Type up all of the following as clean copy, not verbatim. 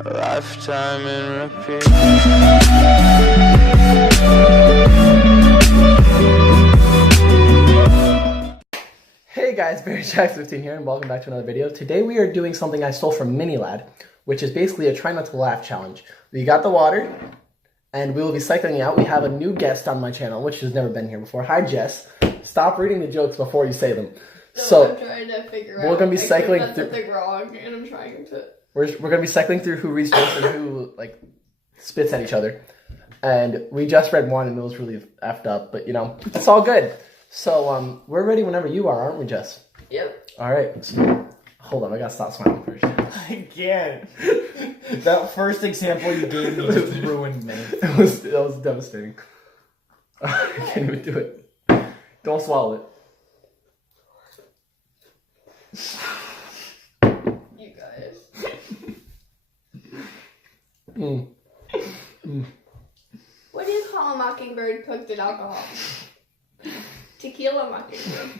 a lifetime in repeat. Hey guys, BarryJax15 here and welcome back to another video. Today we are doing something I stole from Minilad, which is basically a try not to laugh challenge. We got the water and we will be cycling out. We have a new guest on my channel, which has never been here before. Hi Jess. Stop reading the jokes before you say them. No, so I'm trying to figure out. We're gonna be cycling that's through. something wrong, and I'm trying to. We're gonna be cycling through who reads jokes and who like spits at each other. And we just read one and it was really effed up, but you know it's all good. So we're ready whenever you are, aren't we, Jess? Yep. All right. So, hold on, I gotta stop smiling first. I can't. That first example you gave me just ruined me. That was devastating. I can't even do it. Don't swallow it. You guys. What do you call a mockingbird cooked in alcohol? Tequila mockingbird.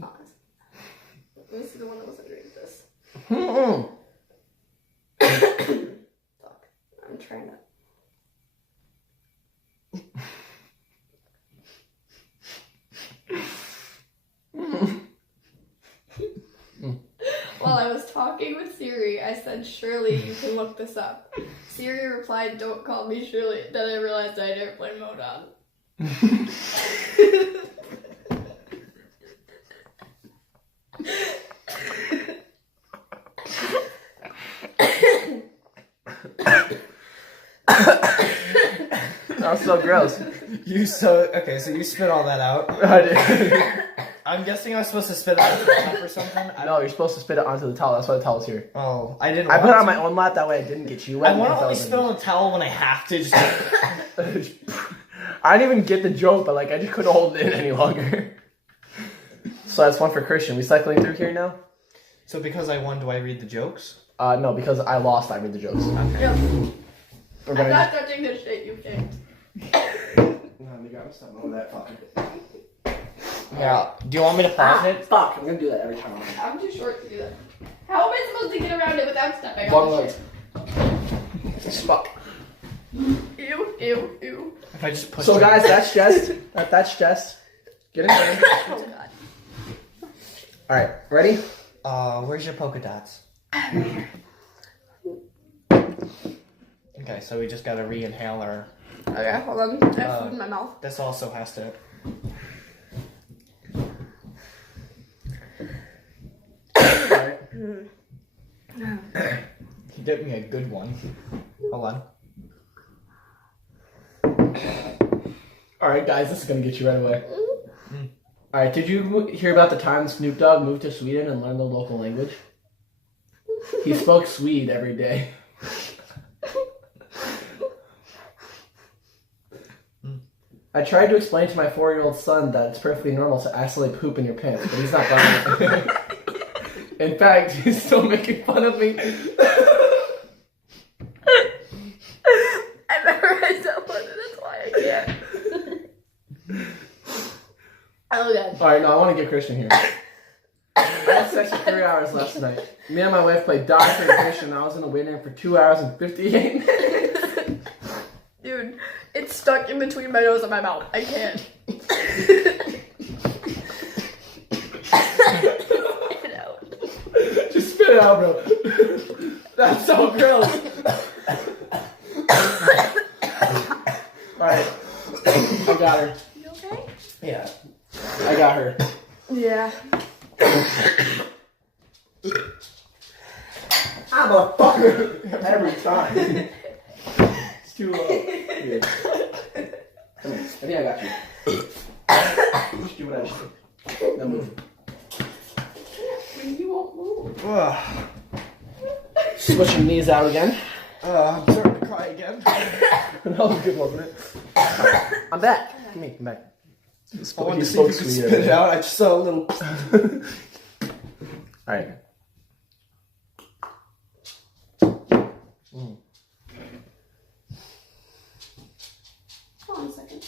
Pause. This is the one that was underneath this. Fuck. I'm trying to. While I was talking with Siri, I said, "Surely you can look this up." Siri replied, "Don't call me Shirley." Then I realized I had airplane mode on. That was so gross. Okay, so you spit all that out. I did. I'm guessing I was supposed to spit it out the top or something. No, you're supposed to spit it onto the towel. That's why the towel's here. Oh, I didn't. I put it on my own lap. That way I didn't get you wet. I want to only spit on the towel when I have to. Just... I didn't even get the joke, but like I just couldn't hold it in any longer. So that's one for Christian. We cycling through here now? So because I won, do I read the jokes? No, because I lost. I read the jokes. Okay. Yep. We're I'm not touching the shit you picked. Yeah. Do you want me to pause it? Fuck! I'm gonna do that every time. I'm too short to do that. How am I supposed to get around it without stepping One on the leg. shit? Fuck. Ew, ew, ew. If I just push. So guys, that's Jess. That's Jess. Get in there. Oh god. All right, ready? Where's your polka dots? Okay, so we just gotta re-inhale our. Okay, hold on. I have food in my mouth. This also has to. Alright. He did me a good one. Hold on. Alright, guys, this is gonna get you right away. Alright, did you hear about the time Snoop Dogg moved to Sweden and learned the local language? He spoke Swede every day. I tried to explain to my 4-year-old son that it's perfectly normal to accidentally poop in your pants, but he's not going to. In fact, he's still making fun of me. I memorized that one, and that's why I can't. Oh god. Alright, no, I want to get Christian here. I had sex for 3 hours last night. Me and my wife played doctor and Christian, and I was in a waiting for 2 hours and 58 minutes. Dude, it's stuck in between my nose and my mouth. I can't. Spit it out. Just spit it out, bro. That's so gross. Alright. I got her. You okay? Yeah. I got her. Yeah. I'm a fucker every time. It's too low. Here. Come here. I think I got you. Just do what I just did. Now move. You won't move. Switching these out again. I'm starting to cry again. That was a good one, wasn't it? I'm back. Come here, come back. I wanted to see if you could spit it out. I just saw a little. Alright. Hold on a second.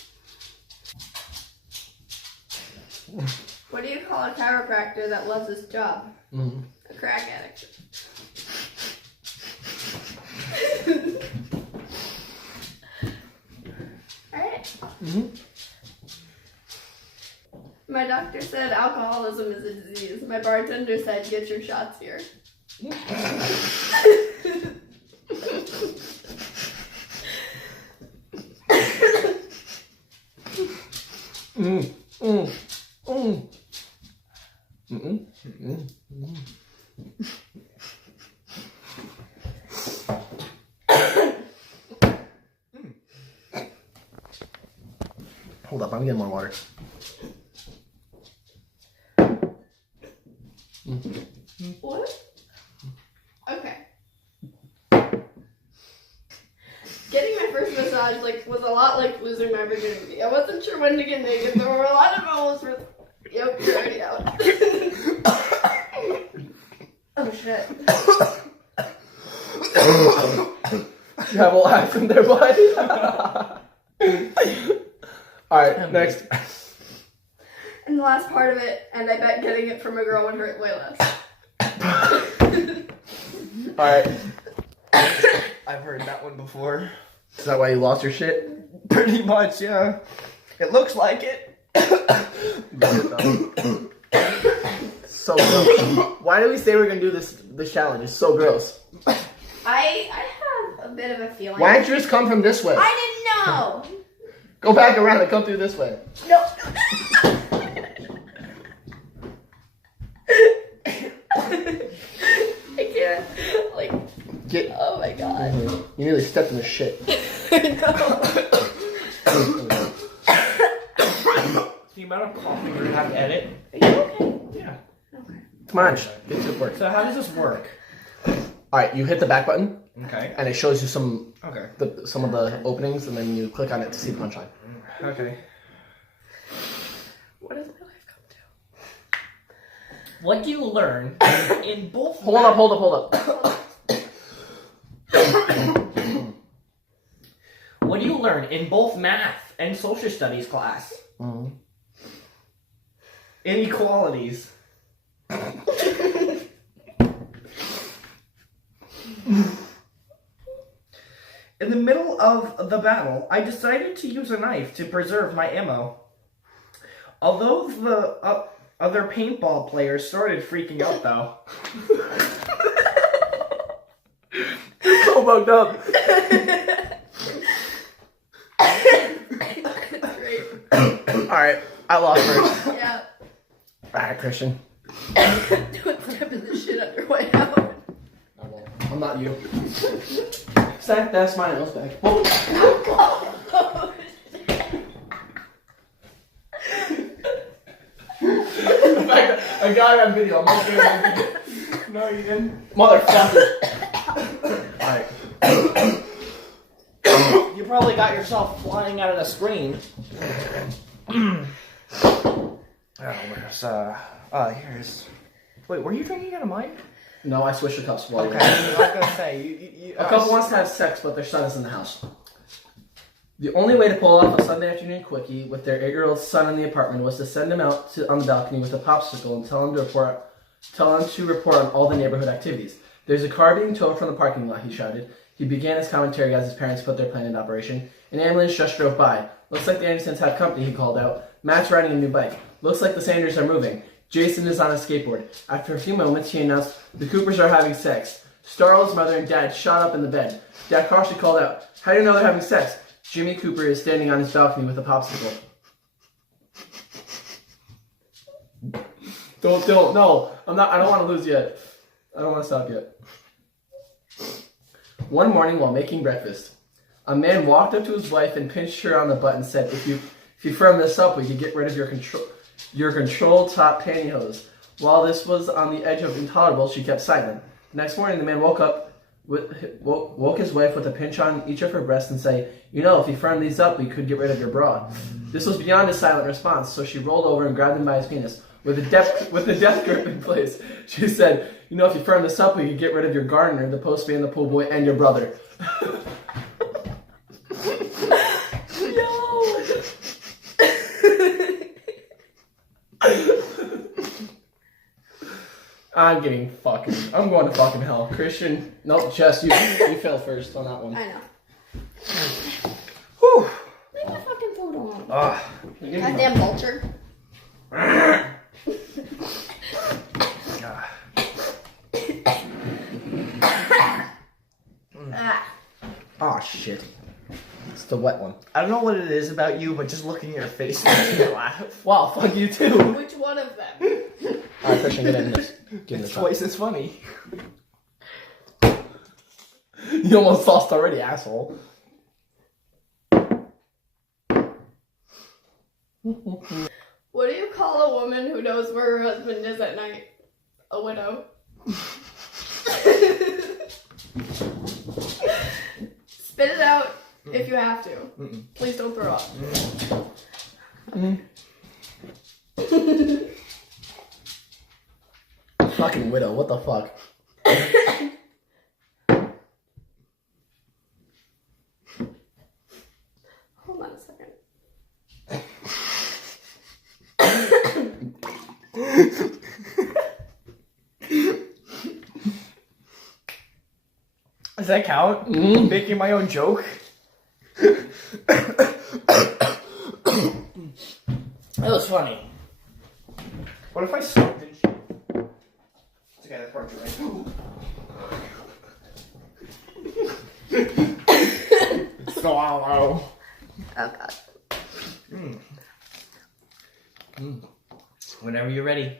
What do you call a chiropractor that loves his job? Mm-hmm. A crack addict. Alright. Mm-hmm. My doctor said alcoholism is a disease. My bartender said get your shots here. Hold up, I'm getting more water. What? Okay. Getting my first massage was a lot like losing my virginity. I wasn't sure when to get naked. There were a lot of bubbles for. Yep, you're already out. Oh shit. You have a laugh in there, bud. Alright, next. And the last part of it, and I bet getting it from a girl would hurt way less. Alright. I've heard that one before. Is that why you lost your shit? Pretty much, yeah. It looks like it. So gross. Why do we say we're gonna do this challenge? It's so gross. I have a bit of a feeling. Why don't you just come from this way? I didn't know. Go back around and come through this way. No. I can't. Like. Oh my god. You nearly stepped in the shit. The amount of coughing we're gonna have to edit. Are you okay? Yeah. Okay. Come on, get to work. So how does this work? Alright, you hit the back button, Okay. and it shows you some of Okay. the openings, and then you click on it to see the punchline. Okay. What does my life come to? What do you learn in both? Hold up. What do you learn in both math and social studies class? Mm-hmm. Inequalities. In the middle of the battle, I decided to use a knife to preserve my ammo. Although the other paintball players started freaking out, though. So bugged up. Great. Alright, I lost first. Yeah. Alright, Christian. Don't step in the shit on your way out. I won't. I'm not you. Stack that smile nose back. Whoa. I got it on video. I'm okay with it. No, you didn't. Motherfucker. Alright. You probably got yourself flying out of the screen. Here's. Wait, were you drinking out of mine? No, I switched the cups while Okay, I was gonna say A couple wants to have sex, but their son is in the house. The only way to pull off a Sunday afternoon quickie with their 8-year-old son in the apartment was to send him out on the balcony with a popsicle and tell him to report on all the neighborhood activities. There's a car being towed from the parking lot, he shouted. He began his commentary as his parents put their plan into operation. An ambulance just drove by. Looks like the Andersons have company, he called out. Matt's riding a new bike. Looks like the Sanders are moving. Jason is on a skateboard. After a few moments, he announced, the Coopers are having sex. Starl's mother and dad shot up in the bed. Dad harshly called out, how do you know they're having sex? Jimmy Cooper is standing on his balcony with a popsicle. Don't, no. I don't want to lose yet. I don't want to stop yet. One morning while making breakfast, a man walked up to his wife and pinched her on the butt and said, if you firm this up, we could get rid of your control top pantyhose. While this was on the edge of intolerable, she kept silent. The next morning, the man woke his wife with a pinch on each of her breasts and say, you know, if you firm these up, we could get rid of your bra. This was beyond his silent response, so she rolled over and grabbed him by his penis. With the death grip in place, she said, you know, if you firm this up, we could get rid of your gardener, the postman, the pool boy, and your brother. No! I'm going to fucking hell. Christian, nope, Jess, you failed first on that one. I know. Whew. Leave my fucking food alone. You Goddamn vulture. Oh, shit. It's the wet one. I don't know what it is about you, but just looking at your face makes me laugh. Wow, fuck you too. Which one of them? Alright, Christian, get in this. Get in this. Twice as funny. You almost lost already, asshole. What do you call a woman who knows where her husband is at night? A widow. Spit it out if you have to. Please don't throw up. Fucking widow, what the fuck? Hold on a second. Does that count? Making my own joke? That was funny. What if I sucked in shit? It's okay, that's part of it. Swallow. Oh god. Whenever you're ready.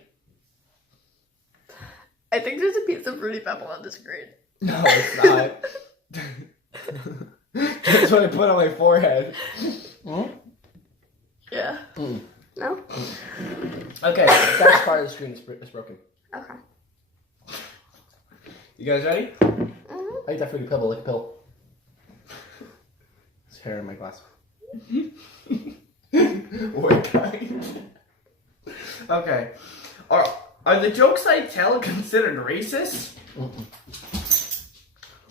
I think there's a piece of Fruity Pebble on the screen. No, it's not. That's what I put on my forehead. Yeah. No? Okay, that's part of the screen is broken. Okay. You guys ready? I eat that Fruity Pebble like a pill. There's hair in my glass. What kind? Okay. Are the jokes I tell considered racist?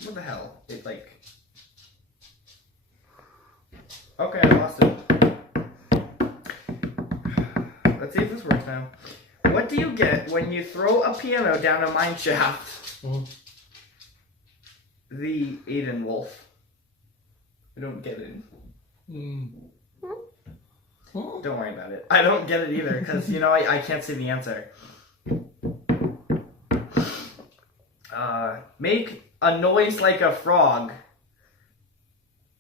What the hell? It like... Okay, I lost it. Let's see if this works now. What do you get when you throw a piano down a mine shaft? The Aiden Wolf. I don't get it. Don't worry about it. I don't get it either, because, you know, I can't see the answer. Make a noise like a frog.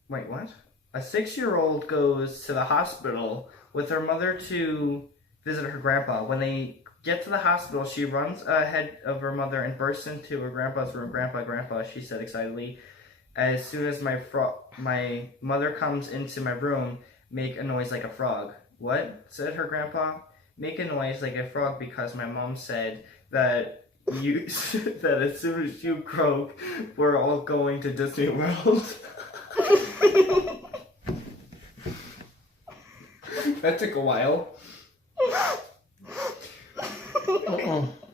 Wait, what? A 6-year-old goes to the hospital with her mother to visit her grandpa. When they get to the hospital, she runs ahead of her mother and bursts into her grandpa's room. Grandpa, she said excitedly. As soon as my mother comes into my room, make a noise like a frog. What? Said her grandpa. Make a noise like a frog because my mom said that that as soon as you croak, we're all going to Disney World. That took a while.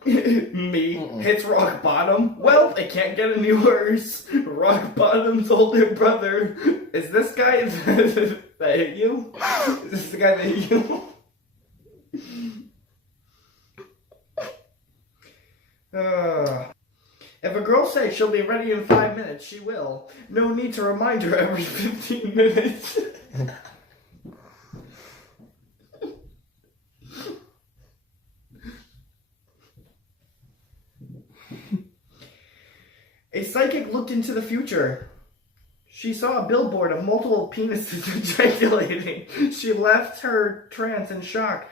Me hits rock bottom. Well, it can't get any worse. Rock bottom's older brother. Is this guy that hit you? Is this the guy that hit you? If a girl says she'll be ready in 5 minutes, she will. No need to remind her every 15 minutes. A psychic looked into the future. She saw a billboard of multiple penises ejaculating. She left her trance in shock.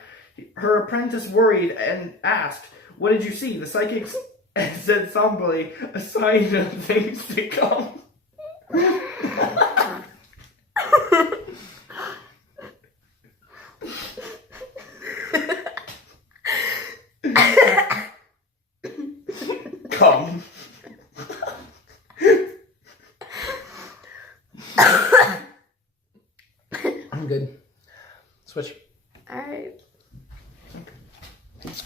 Her apprentice worried and asked, "What did you see?" The psychic said somberly, "A sign of things to come." Come. I'm good. Switch. Alright.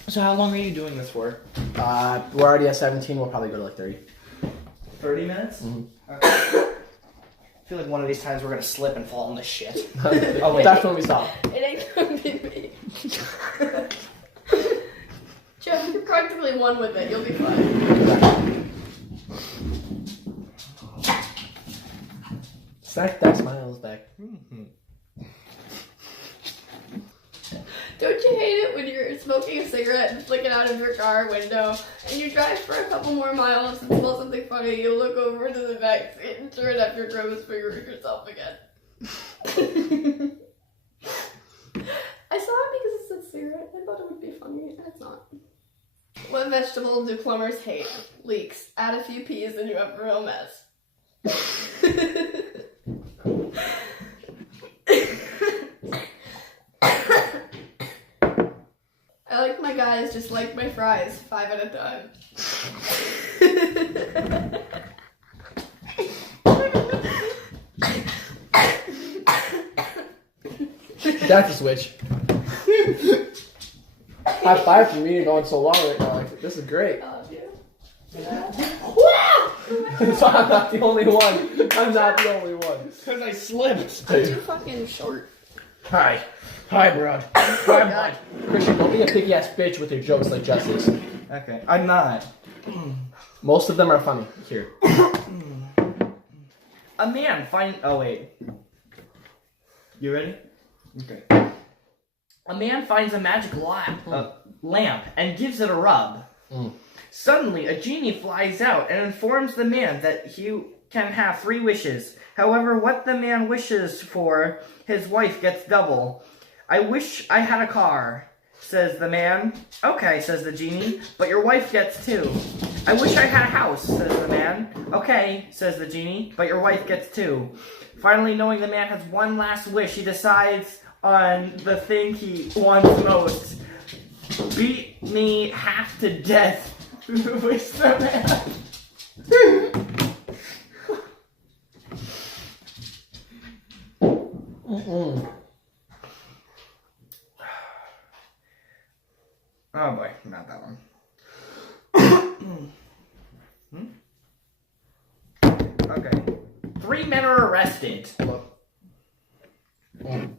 So how long are you doing this for? We're already at 17. We'll probably go to like 30. 30 minutes? Mm-hmm. Okay. I feel like one of these times we're gonna slip and fall in this shit. Oh, wait. That's when we stop. It ain't gonna be me. Jeff, you're cutting practically one with it. You'll be fine. Snack that smiles back. Don't you hate it when you're smoking a cigarette and flicking out of your car window and you drive for a couple more miles and smell something funny, you look over to the back seat and sure enough you're Grover's fingering yourself again. I saw it because it said cigarette. I thought it would be funny. It's not. What vegetable do plumbers hate? Leaks. Add a few peas and you have a real mess. I like my guys just like my fries, 5 at a time. That's a switch. High five for me going so long right now. Like, this is great. So I'm not the only one. I'm not the only one. Because I slipped. I'm too fucking short. Hi. Hi, bro. Hi, bud. Christian, don't be a picky ass bitch with your jokes like Jess is. Okay, I'm not. Most of them are funny. Here. A man find. Oh wait. You ready? Okay. A man finds a magic lamp and gives it a rub. Suddenly, a genie flies out and informs the man that he can have 3 wishes. However, what the man wishes for, his wife gets double. I wish I had a car, says the man. Okay, says the genie, but your wife gets 2. I wish I had a house, says the man. Okay, says the genie, but your wife gets 2. Finally, knowing the man has one last wish, he decides on the thing he wants most. Beat me half to death. Wish the man. Oh boy, not that one. Okay. 3 men are arrested. Okay.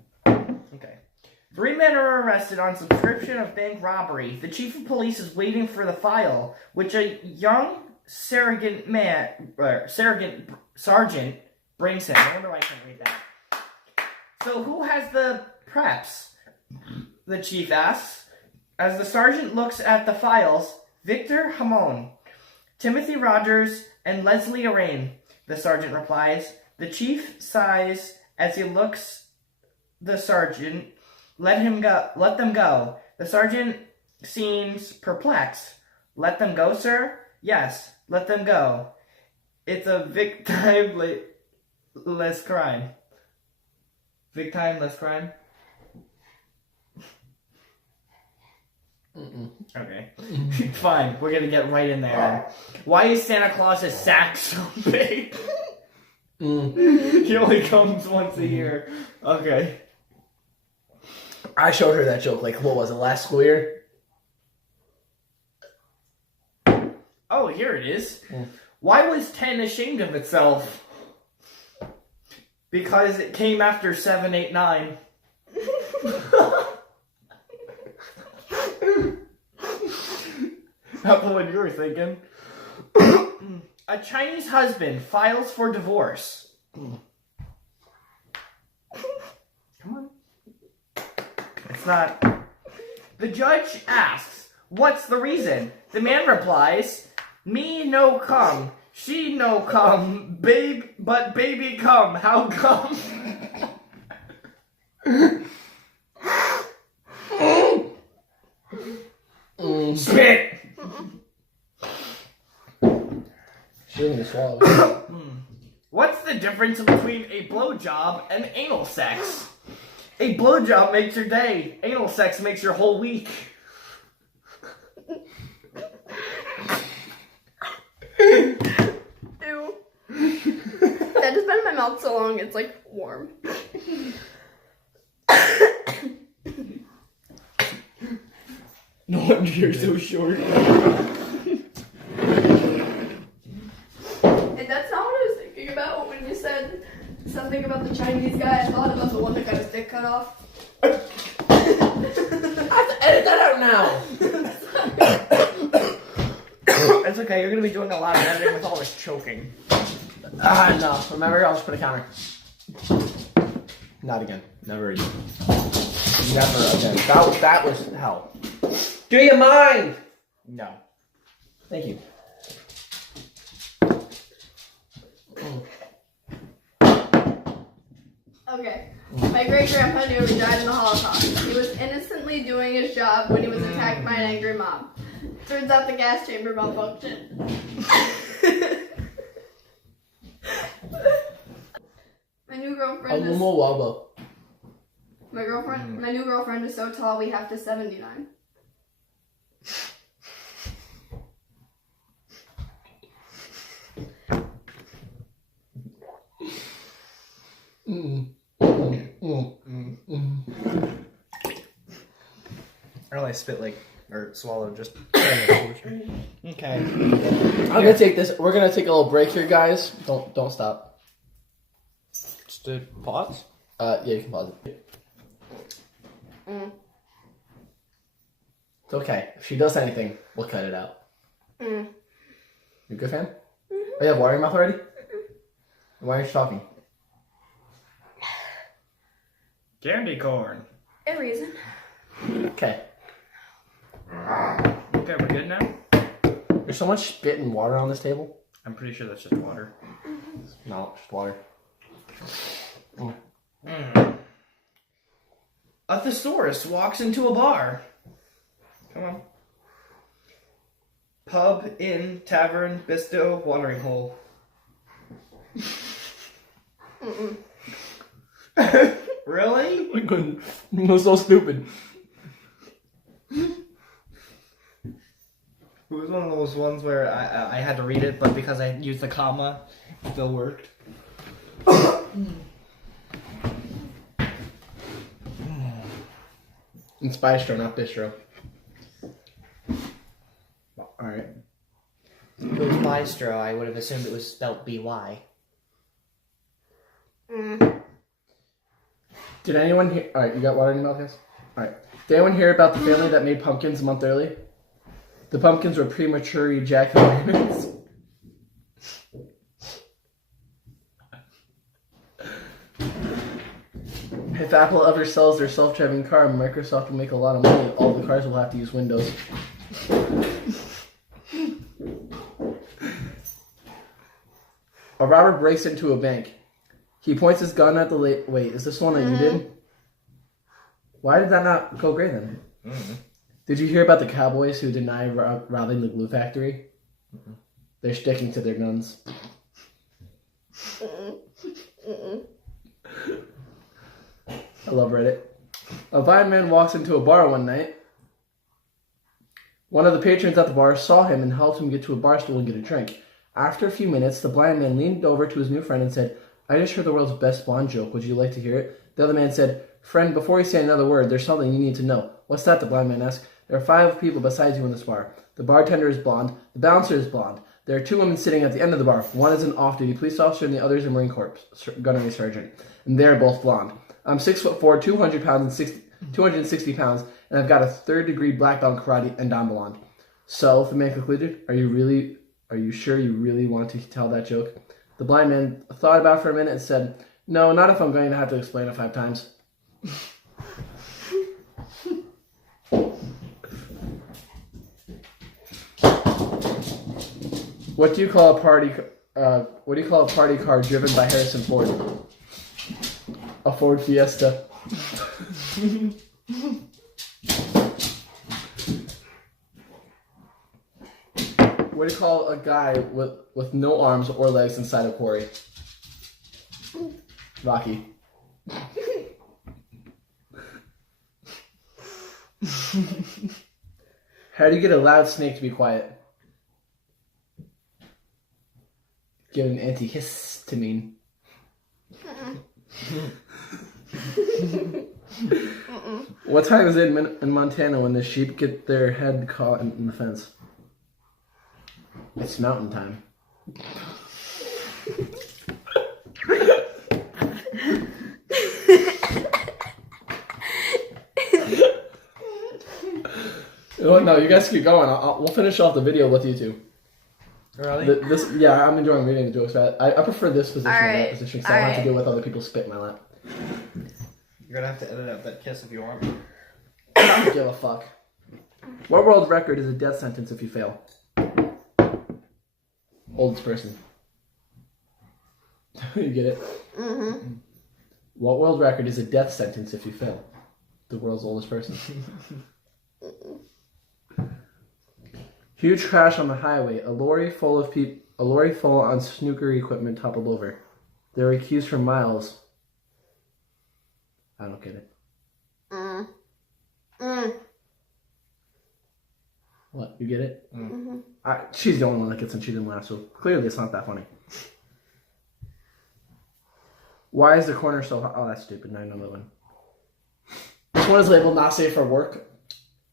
3 men are arrested on suspicion of bank robbery. The chief of police is waiting for the file, which a young sergeant brings him. I wonder why I can't read that. So who has the preps? The chief asks. As the sergeant looks at the files, Victor Hamon, Timothy Rogers, and Leslie Arain, the sergeant replies. The chief sighs as he looks the sergeant. Let them go. The sergeant seems perplexed. Let them go, sir? Yes, let them go. It's a victimless crime. Victimless crime? Okay. Fine, we're gonna get right in there. Why is Santa Claus's sack so big? He only comes once a year. Okay. I showed her that joke, like, what was it, last school year? Oh, here it is. Why was 10 ashamed of itself? Because it came after 7, 8, 9. That's what you were thinking. A Chinese husband files for divorce. Come on. It's not. The judge asks, what's the reason? The man replies, me no come, she no come, but baby come, how come? Spit! She didn't even swallow. What's the difference between a blowjob and anal sex? A blowjob makes your day. Anal sex makes your whole week. Ew. That just been in my mouth so long, it's like warm. No wonder you're so short. And that's not what I was thinking about when you said something about the Chinese guy. I thought about the one that got his dick cut off. I have to edit that out now. okay. You're gonna be doing a lot of editing with all this choking. No. Remember, I'll just put a counter. Not again. Never again. Never again. That was hell. Do you mind? No. Thank you. Okay. My great-grandpa nearly died in the Holocaust. He was innocently doing his job when he was attacked by an angry mob. Turns out the gas chamber malfunctioned. My new girlfriend is... My new girlfriend is so tall we have to 79. I only spit like, or swallow just. Okay. I'm gonna take this. We're gonna take a little break here, guys. Don't stop. Just to pause? Yeah, you can pause it. It's okay. If she does anything, we'll cut it out. You a good fan? Oh, you have water in your mouth already? Why aren't you talking? Candy corn. A reason. Okay. Okay, we're good now? There's so much spit and water on this table. I'm pretty sure that's just water. No, it's just water. A thesaurus walks into a bar. Come on. Pub, inn, tavern, bistro, watering hole. Really? I couldn't. It was so stupid. It was one of those ones where I had to read it, but because I used the comma, it still worked. It's bistro, not bistro. Alright. If it was bistro, I would have assumed it was spelled B-Y. Did anyone hear? Alright, you got water in your mouth, guys? Alright. Did anyone hear about the family that made pumpkins a month early? The pumpkins were premature ejaculations. If Apple ever sells their self-driving car, Microsoft will make a lot of money. All the cars will have to use Windows. A robber breaks into a bank. He points his gun at the wait, is this one that you did? Why did that not go great then? Did you hear about the cowboys who deny robbing the glue factory? They're sticking to their guns. I love Reddit. A blind man walks into a bar one night. One of the patrons at the bar saw him and helped him get to a bar stool and get a drink. After a few minutes, the blind man leaned over to his new friend and said, "I just heard the world's best blonde joke. Would you like to hear it?" The other man said, "Friend, before you say another word, there's something you need to know." "What's that?" the blind man asked. "There are 5 people besides you in this bar. The bartender is blonde. The bouncer is blonde. There are 2 women sitting at the end of the bar. One is an off-duty police officer and the other is a Marine Corps gunnery sergeant. And they're both blonde. I'm 6'4", 200 pounds, and 260 pounds, and I've got a 3rd-degree black belt in karate, and I'm blonde." So, the man concluded, Are you sure you really want to tell that joke?" The blind man thought about it for a minute and said, "No, not if I'm going to have to explain it 5 times. What do you call a party car driven by Harrison Ford? A Ford Fiesta. What do you call a guy with no arms or legs inside a quarry? Rocky. How do you get a loud snake to be quiet? Give an antihistamine. What time is it in Montana when the sheep get their head caught in the fence? It's mountain time. Oh, no, you guys keep going. We'll finish off the video with you two. Really? Yeah, I'm enjoying reading the jokes, but I prefer this position to that Alright, position because I don't have to alright. deal with other people spit in my lap. You're gonna have to edit out that kiss if you want. I don't give a fuck. What world record is a death sentence if you fail? Oldest person. You get it? Mm-hmm. What world record is a death sentence if you fail? The world's oldest person. Huge crash on the highway. A lorry full on snooker equipment toppled over. They were accused for miles. I don't get it. What? You get it? Mm-hmm. She's the only one that gets and she didn't laugh, so clearly it's not that funny. Why is the corner so hot? Oh, that's stupid. 9/11. This one is labeled not safe for work.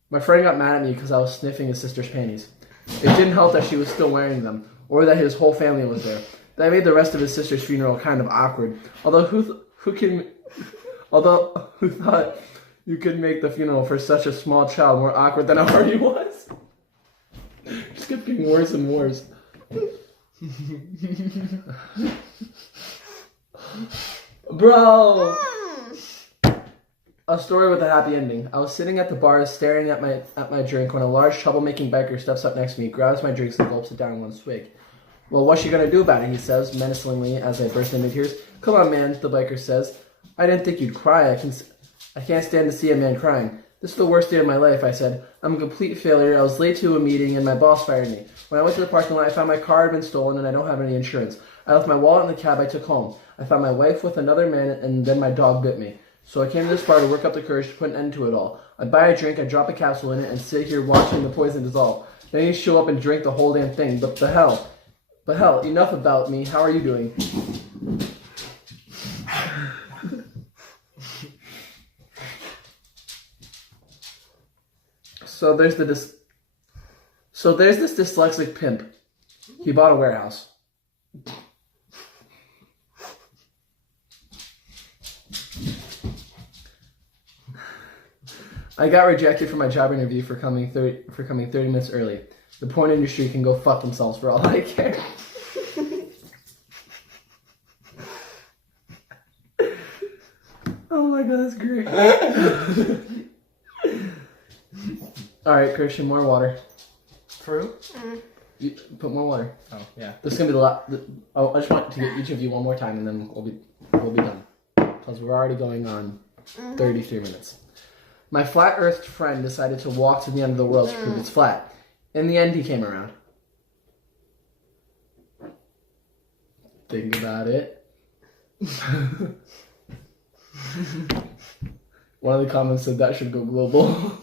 My friend got mad at me because I was sniffing his sister's panties. It didn't help that she was still wearing them, or that his whole family was there. That made the rest of his sister's funeral kind of awkward. Although who thought you could make the funeral for such a small child more awkward than it already was? Just kept getting worse and worse. Bro! A story with a happy ending. I was sitting at the bar staring at my drink when a large troublemaking biker steps up next to me, grabs my drinks and gulps it down in one swig. Well, what's she gonna do about it? He says, menacingly as I burst into tears. Come on, man, the biker says. I didn't think you'd cry. I can't stand to see a man crying. This is the worst day of my life, I said. I'm a complete failure. I was late to a meeting and my boss fired me. When I went to the parking lot, I found my car had been stolen and I don't have any insurance. I left my wallet in the cab I took home. I found my wife with another man and then my dog bit me. So I came to this bar to work up the courage to put an end to it all. I buy a drink, I drop a capsule in it, and sit here watching the poison dissolve. Then you show up and drink the whole damn thing. But hell, enough about me. How are you doing? So there's this dyslexic pimp. He bought a warehouse. I got rejected from my job interview for coming 30 minutes early. The porn industry can go fuck themselves for all I care. Oh my god, that's great. Alright, Christian, more water. True? Put more water. Oh, yeah. This is gonna be the last. I just want to get each of you one more time and then we'll be done. Because we're already going on 33 minutes. My flat-earthed friend decided to walk to the end of the world to prove it's flat. In the end, he came around. Think about it. One of the comments said that should go global.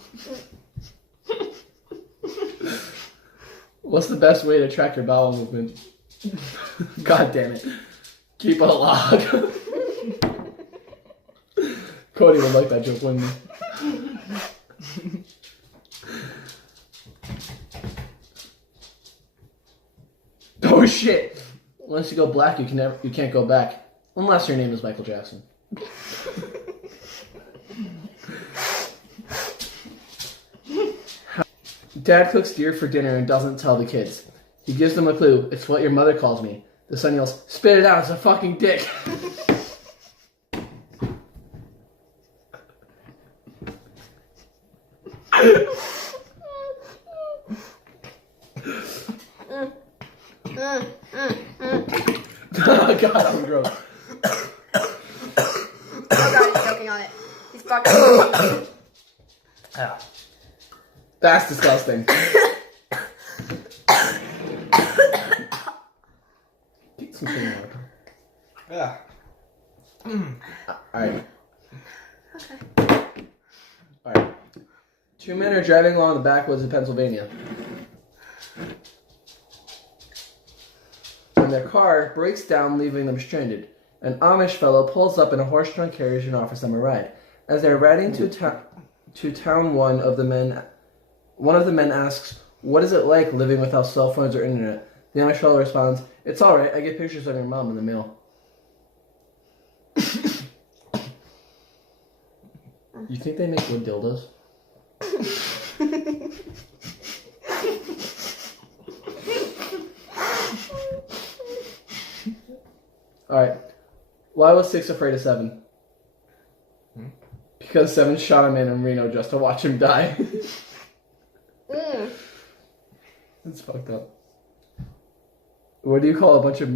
What's the best way to track your bowel movement? God damn it. Keep a log. Cody would like that joke, wouldn't he? Oh shit! Once you go black, you can't go back. Unless your name is Michael Jackson. Dad cooks deer for dinner and doesn't tell the kids. He gives them a clue. It's what your mother calls me. The son yells, "Spit it out, it's a fucking dick." Oh god, I'm gross. Oh god, he's choking on it. He's fucking choking. Yeah. That's disgusting. Get some clean water. Yeah. Alright. Okay. Alright. Two men are driving along the backwoods of Pennsylvania. When their car breaks down, leaving them stranded. An Amish fellow pulls up in a horse-drawn carriage and offers them a ride. As they're riding to town, one of the men asks, "What is it like living without cell phones or internet?" The Amish fellow responds, "It's alright, I get pictures of your mom in the mail." You think they make wood dildos? Alright. Why was 6 afraid of 7? Because 7 shot a man in Reno just to watch him die. That's fucked up. What do you call a bunch of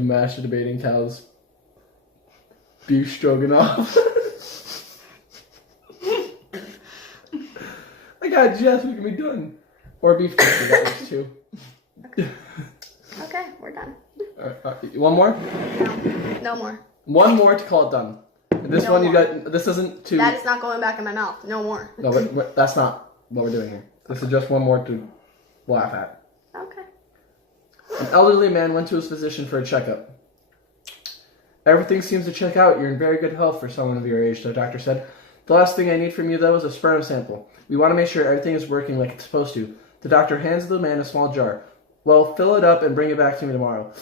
masturbating cows? Beef stroganoff. I got Jess, we can be done. Or beef jerky, that works too. Okay, we're done. One more? No more. One more to call it done. This No one more. you got. This isn't too. That is not going back in my mouth. No more. No, but that's not what we're doing here. This is just one more to laugh at. Okay. An elderly man went to his physician for a checkup. Everything seems to check out. You're in very good health for someone of your age, the doctor said. The last thing I need from you, though, is a sperm sample. We want to make sure everything is working like it's supposed to. The doctor hands the man a small jar. Well, fill it up and bring it back to me tomorrow.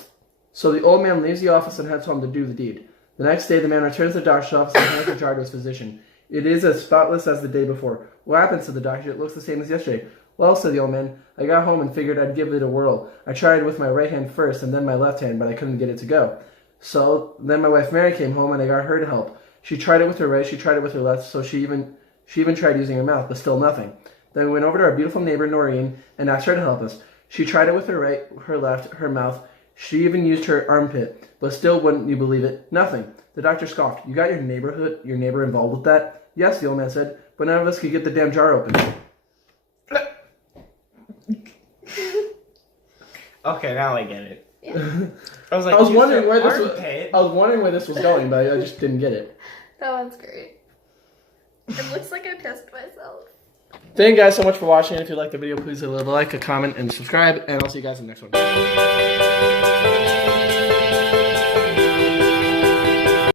So the old man leaves the office and heads home to do the deed. The next day, the man returns to the doctor's office and hands the jar to his physician. It is as spotless as the day before. What happened, said the doctor? It looks the same as yesterday. Well, said the old man, I got home and figured I'd give it a whirl. I tried with my right hand first and then my left hand, but I couldn't get it to go. So then my wife Mary came home and I got her to help. She tried it with her right, she tried it with her left, so she even tried using her mouth, but still nothing. Then we went over to our beautiful neighbor Noreen and asked her to help us. She tried it with her right, her left, her mouth. She even used her armpit, but still, wouldn't you believe it, nothing. The doctor scoffed. You got your neighbor involved with that? Yes, the old man said, but none of us could get the damn jar open. Okay, now I get it. Yeah. I was like, I was use wondering your where this was. armpit. I was wondering where this was going, but I just didn't get it. That one's great. It looks like I pissed myself. Thank you guys so much for watching. If you liked the video, please leave a like, a comment, and subscribe. And I'll see you guys in the next one.